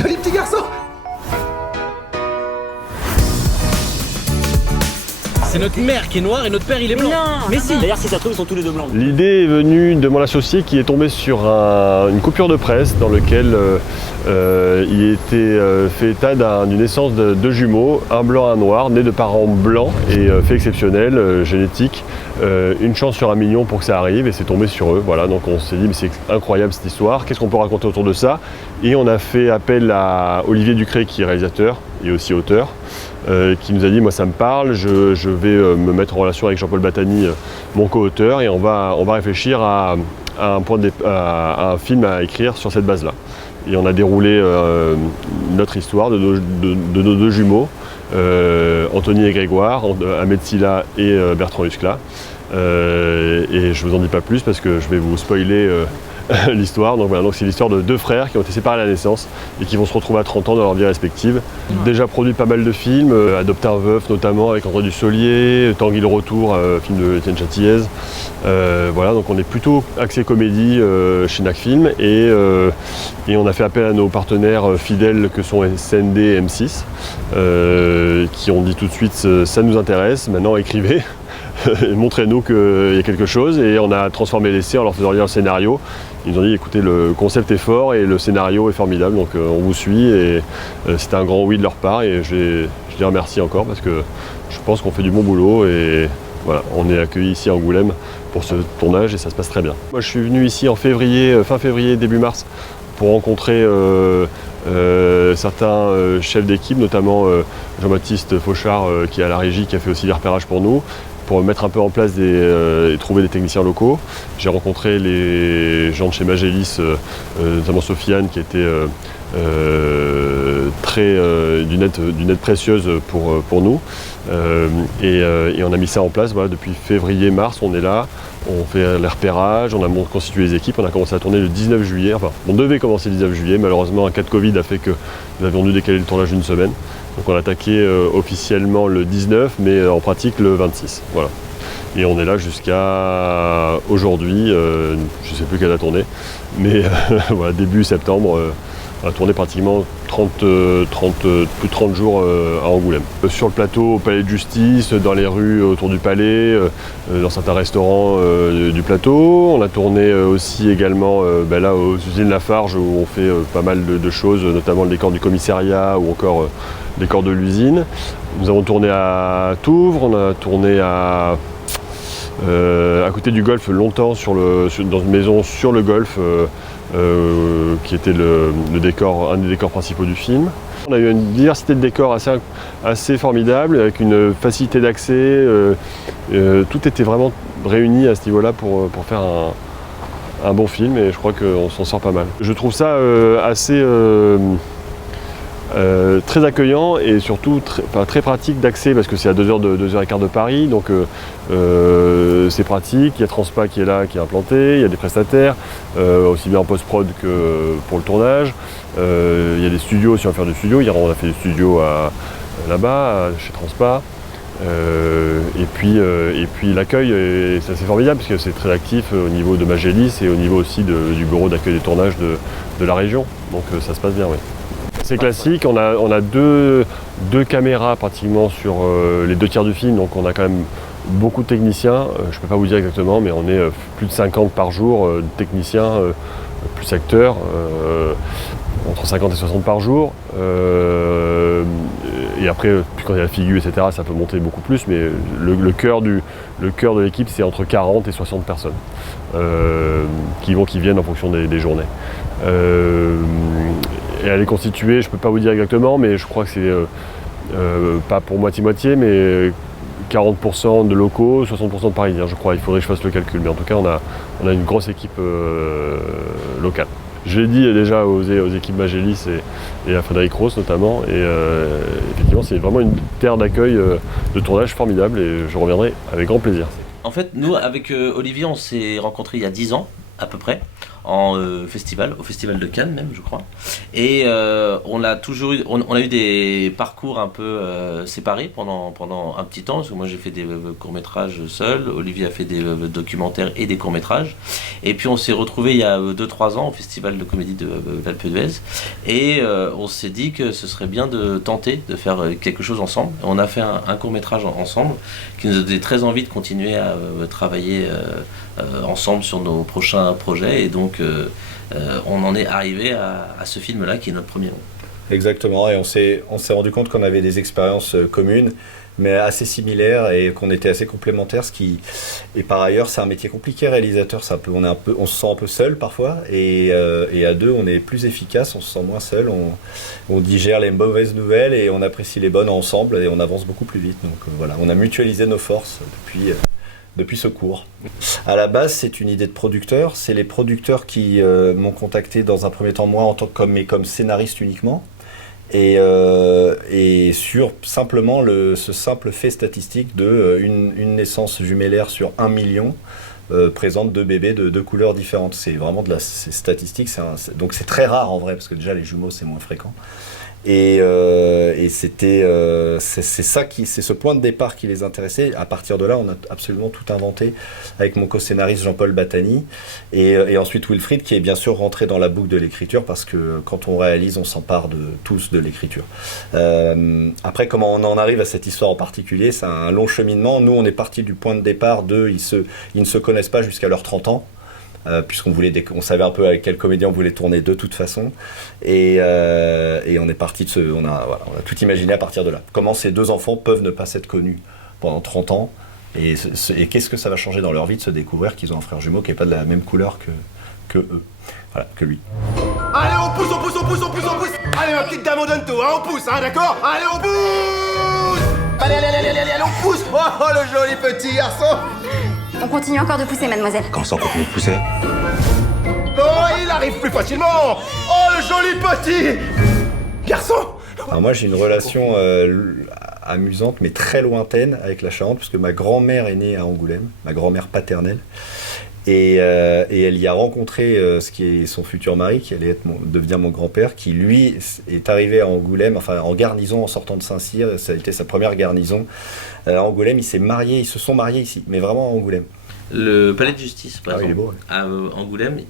Joli petit garçon. C'est notre mère qui est noire et notre père il est blanc. Non, mais si. D'ailleurs, si ça se trouve, ils sont tous les deux blancs. L'idée est venue de mon associé qui est tombé sur une coupure de presse dans laquelle il était fait état d'une naissance de deux jumeaux, un blanc et un noir, nés de parents blancs et fait exceptionnel, génétique. Une chance sur 1 million pour que ça arrive et c'est tombé sur eux. Voilà, donc on s'est dit mais c'est incroyable cette histoire, qu'est-ce qu'on peut raconter autour de ça? Et on a fait appel à Olivier Ducré qui est réalisateur et aussi auteur. Qui nous a dit moi ça me parle, je vais me mettre en relation avec Jean-Paul Battani, mon co-auteur, et on va réfléchir à un film à écrire sur cette base-là. Et on a déroulé notre histoire de nos deux jumeaux, Anthony et Grégoire, Ahmed Silla et Bertrand Huskla. Et je vous en dis pas plus parce que je vais vous spoiler l'histoire. Donc voilà, donc c'est l'histoire de deux frères qui ont été séparés à la naissance et qui vont se retrouver à 30 ans dans leur vie respective. Déjà produit pas mal de films, Adopter un veuf notamment avec André Dussolier, Tanguy le retour, film de Étienne Châtillaise. Voilà, donc on est plutôt axé comédie chez NAC-Film et on a fait appel à nos partenaires fidèles que sont SND et M6 qui ont dit tout de suite ça nous intéresse, maintenant écrivez. Montrez-nous qu'il y a quelque chose, et on a transformé l'essai en leur faisant lire le scénario. Ils nous ont dit écoutez, le concept est fort et le scénario est formidable, donc on vous suit, et c'était un grand oui de leur part et je les remercie encore parce que je pense qu'on fait du bon boulot et voilà, on est accueillis ici à Angoulême pour ce tournage et ça se passe très bien. Moi je suis venu ici en février, fin février, début mars pour rencontrer certains chefs d'équipe, notamment Jean-Baptiste Fauchard qui est à la régie, qui a fait aussi des repérages pour nous, pour mettre un peu en place et trouver des techniciens locaux. J'ai rencontré les gens de chez Magélis, notamment Sofiane, qui était d'une aide précieuse pour nous. Et on a mis ça en place, voilà, depuis février-mars, on est là, on fait les repérages, on a constitué les équipes, on a commencé à tourner le 19 juillet, enfin on devait commencer le 19 juillet, malheureusement un cas de Covid a fait que nous avions dû décaler le tournage d'une semaine. Donc on a attaqué officiellement le 19, mais en pratique le 26. Voilà. Et on est là jusqu'à aujourd'hui, je ne sais plus quelle date on est, mais voilà, début septembre, on a tourné pratiquement plus de 30 jours à Angoulême. Sur le plateau, au palais de justice, dans les rues autour du palais, dans certains restaurants du plateau. On a tourné aussi également là aux usines Lafarge où on fait pas mal de choses, notamment le décor du commissariat ou encore le décor de l'usine. Nous avons tourné à Touvre, on a tourné à côté du golf longtemps dans une maison sur le golf qui était un des décors principaux du film. On a eu une diversité de décors assez formidable, avec une facilité d'accès. Tout était vraiment réuni à ce niveau-là pour faire un bon film et je crois qu'on s'en sort pas mal. Je trouve ça assez très accueillant et surtout très pratique d'accès parce que c'est à 2h15 de Paris, donc c'est pratique. Il y a Transpa qui est là, qui est implanté, il y a des prestataires, aussi bien en post-prod que pour le tournage. Il y a des studios si on veut faire du studio, on a fait des studios là-bas, chez Transpa. Et puis l'accueil, c'est assez formidable parce que c'est très actif au niveau de Magélis et au niveau aussi du bureau d'accueil des tournages de la région, donc ça se passe bien, oui. C'est classique, on a deux caméras pratiquement sur les 2/3 du film, donc on a quand même beaucoup de techniciens, je ne peux pas vous dire exactement, mais on est plus de 50 par jour de techniciens, plus acteurs, entre 50 et 60 par jour. Et après, quand il y a la figure, etc., ça peut monter beaucoup plus, mais le cœur de l'équipe, c'est entre 40 et 60 personnes qui viennent en fonction des journées. Et elle est constituée, je ne peux pas vous dire exactement, mais je crois que c'est pas pour moitié-moitié, mais 40% de locaux, 60% de parisiens, je crois. Il faudrait que je fasse le calcul, mais en tout cas, on a une grosse équipe locale. Je l'ai dit déjà aux équipes Magélis et à Frédéric Rose notamment, et effectivement, c'est vraiment une terre d'accueil de tournage formidable, et je reviendrai avec grand plaisir. En fait, nous, avec Olivier, on s'est rencontrés il y a 10 ans, à peu près, au festival de Cannes même, je crois. Et on a eu des parcours un peu séparés pendant un petit temps, parce que moi j'ai fait des courts-métrages seul, Olivier a fait des documentaires et des courts-métrages. Et puis on s'est retrouvés il y a 2-3 ans au festival de comédie de Alpe d'Huez. Et on s'est dit que ce serait bien de tenter de faire quelque chose ensemble. On a fait un court-métrage ensemble qui nous a donné très envie de continuer à travailler ensemble sur nos prochains projets. Et donc on en est arrivé à ce film-là qui est notre premier long. Exactement, et on s'est rendu compte qu'on avait des expériences communes, mais assez similaires et qu'on était assez complémentaires. Et par ailleurs, c'est un métier compliqué, réalisateur. On se sent un peu seul parfois, et à deux, on est plus efficace, on se sent moins seul. On digère les mauvaises nouvelles et on apprécie les bonnes ensemble, et on avance beaucoup plus vite. Donc voilà, on a mutualisé nos forces depuis ce cours. À la base, c'est une idée de producteur. C'est les producteurs qui m'ont contacté dans un premier temps, moi, comme scénariste uniquement. Et sur simplement ce simple fait statistique de une naissance jumellaire sur 1 million présente 2 bébés de 2 couleurs différentes. C'est vraiment c'est statistique, donc c'est très rare en vrai, parce que déjà les jumeaux c'est moins fréquent. Et c'est ce point de départ qui les intéressait. À partir de là, on a absolument tout inventé avec mon co-scénariste Jean-Paul Battani et ensuite Wilfried, qui est bien sûr rentré dans la boucle de l'écriture, parce que quand on réalise, on s'empare tous de l'écriture. Après, comment on en arrive à cette histoire en particulier, c'est un long cheminement. Nous, on est parti du point de départ ils ne se connaissent pas jusqu'à leurs 30 ans. On savait un peu avec quel comédien on voulait tourner de toute façon, et on est parti on a tout imaginé à partir de là. Comment ces 2 enfants peuvent ne pas s'être connus pendant 30 ans, et qu'est-ce que ça va changer dans leur vie de se découvrir qu'ils ont un frère jumeau qui n'est pas de la même couleur que eux, voilà, que lui. Allez, on pousse. Allez, ma petite dame, on donne tout, hein, on pousse, hein, d'accord? Allez, on pousse. Allez, on pousse. Oh, le joli petit garçon. On continue encore de pousser, mademoiselle. Quand ça continue de pousser? Oh, il arrive plus facilement. Oh, le joli petit garçon. Alors moi, j'ai une relation amusante, mais très lointaine avec la Charente, parce que ma grand-mère est née à Angoulême, ma grand-mère paternelle. Et elle y a rencontré ce qui est son futur mari, qui allait devenir mon grand-père, qui lui est arrivé à Angoulême, enfin en garnison en sortant de Saint-Cyr. Ça a été sa première garnison à Angoulême. Ils se sont mariés ici, mais vraiment à Angoulême. Le palais de justice, par exemple, il est beau, ouais. à Angoulême,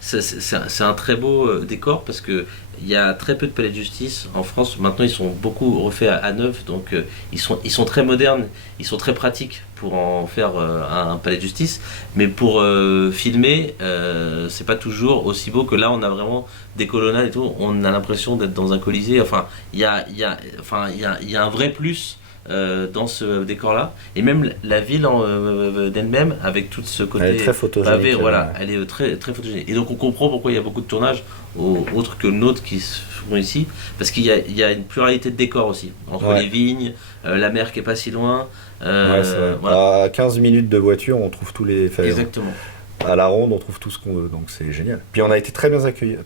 c'est un très beau décor, parce que il y a très peu de palais de justice en France. Maintenant, ils sont beaucoup refaits à neuf, donc ils sont très modernes, ils sont très pratiques pour en faire un palais de justice. Mais pour filmer, c'est pas toujours aussi beau que là. On a vraiment des colonnades et tout. On a l'impression d'être dans un colisée. Enfin, il y a un vrai plus dans ce décor-là, et même la ville d'elle-même, avec tout ce côté elle est très photogénique, pavé, voilà, elle est très, très photogénique. Et donc on comprend pourquoi il y a beaucoup de tournages autres que le nôtre qui se font ici, parce qu'il y a une pluralité de décors aussi, entre les vignes, la mer qui est pas si loin. Voilà. À 15 minutes de voiture, on trouve tous les... Exactement. À la ronde, on trouve tout ce qu'on veut, donc c'est génial. Puis on a été très bien accueillis.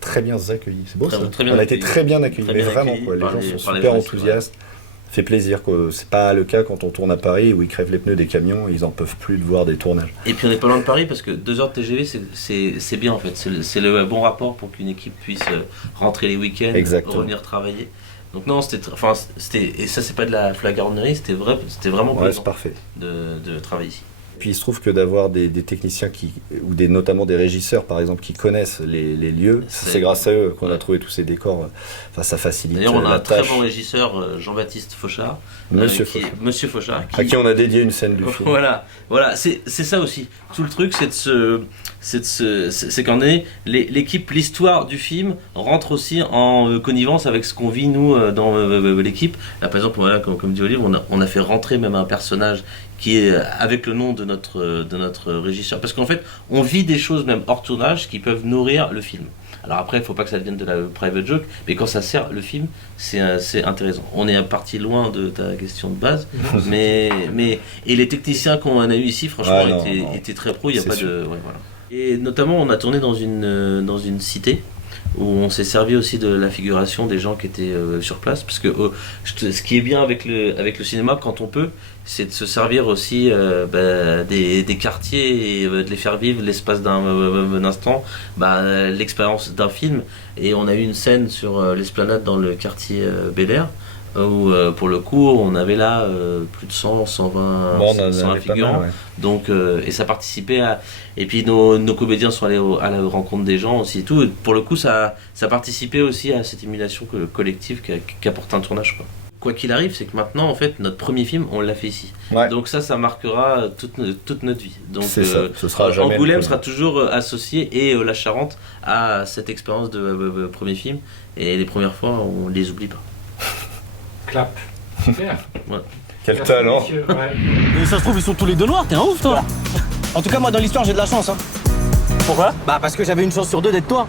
C'est beau, ça. On a été très bien accueillis, mais vraiment, quoi. Les gens sont super enthousiastes. Fait plaisir, quoi. C'est pas le cas quand on tourne à Paris, où ils crèvent les pneus des camions et ils en peuvent plus de voir des tournages. Et puis on n'est pas loin de Paris, parce que 2 heures de TGV, c'est bien en fait. C'est le bon rapport pour qu'une équipe puisse rentrer les week-ends, revenir travailler. Donc non, et ça, c'est pas de la flagornerie, c'était vraiment plaisant, c'est parfait de travailler ici. Puis il se trouve que d'avoir des techniciens notamment des régisseurs par exemple, qui connaissent les lieux, c'est grâce à eux qu'on a trouvé tous ces décors. Enfin, ça facilite la tâche. D'ailleurs, on a un très bon régisseur, Jean-Baptiste Fauchard. Monsieur Fauchard. À qui on a dédié une scène du film. Voilà, c'est ça aussi. Tout le truc, c'est qu'en l'équipe, l'histoire du film rentre aussi en connivence avec ce qu'on vit nous dans l'équipe. Là, par exemple, voilà, comme dit Olive, on a fait rentrer même un personnage qui est avec le nom de notre régisseur, parce qu'en fait on vit des choses même hors tournage qui peuvent nourrir le film. Alors après, il ne faut pas que ça devienne de la private joke, mais quand ça sert le film, c'est intéressant. On est parti loin de ta question de base, mais et les techniciens qu'on a eu ici, franchement, étaient très pros. Il y a pas de voilà. Et notamment, on a tourné dans une cité où on s'est servi aussi de la figuration des gens qui étaient sur place, parce que ce qui est bien avec le cinéma quand on peut, c'est de se servir aussi des quartiers et de les faire vivre l'espace d'un instant, l'expérience d'un film. Et on a eu une scène sur l'esplanade dans le quartier Bel Air, où pour le coup on avait là plus de 120 figurants, mal, ouais. Donc et ça participait à, et puis nos comédiens sont allés à la rencontre des gens aussi et tout, et pour le coup ça participait aussi à cette émulation collective qu'apporte un tournage, quoi qu'il arrive, c'est que maintenant en fait notre premier film on l'a fait ici, Ouais. donc ça marquera toute notre vie, donc C'est ça, ce sera jamais Angoulême le sera toujours associé, et la Charente à cette expérience de premier film, et les premières fois on les oublie pas. Clap. Super. Quel talent. Messieurs, ouais. Mais ça se trouve, ils sont tous les deux noirs, t'es un ouf, toi. En tout cas, moi, dans l'histoire, j'ai de la chance, hein. Pourquoi? Bah, parce que j'avais une chance sur deux d'être toi.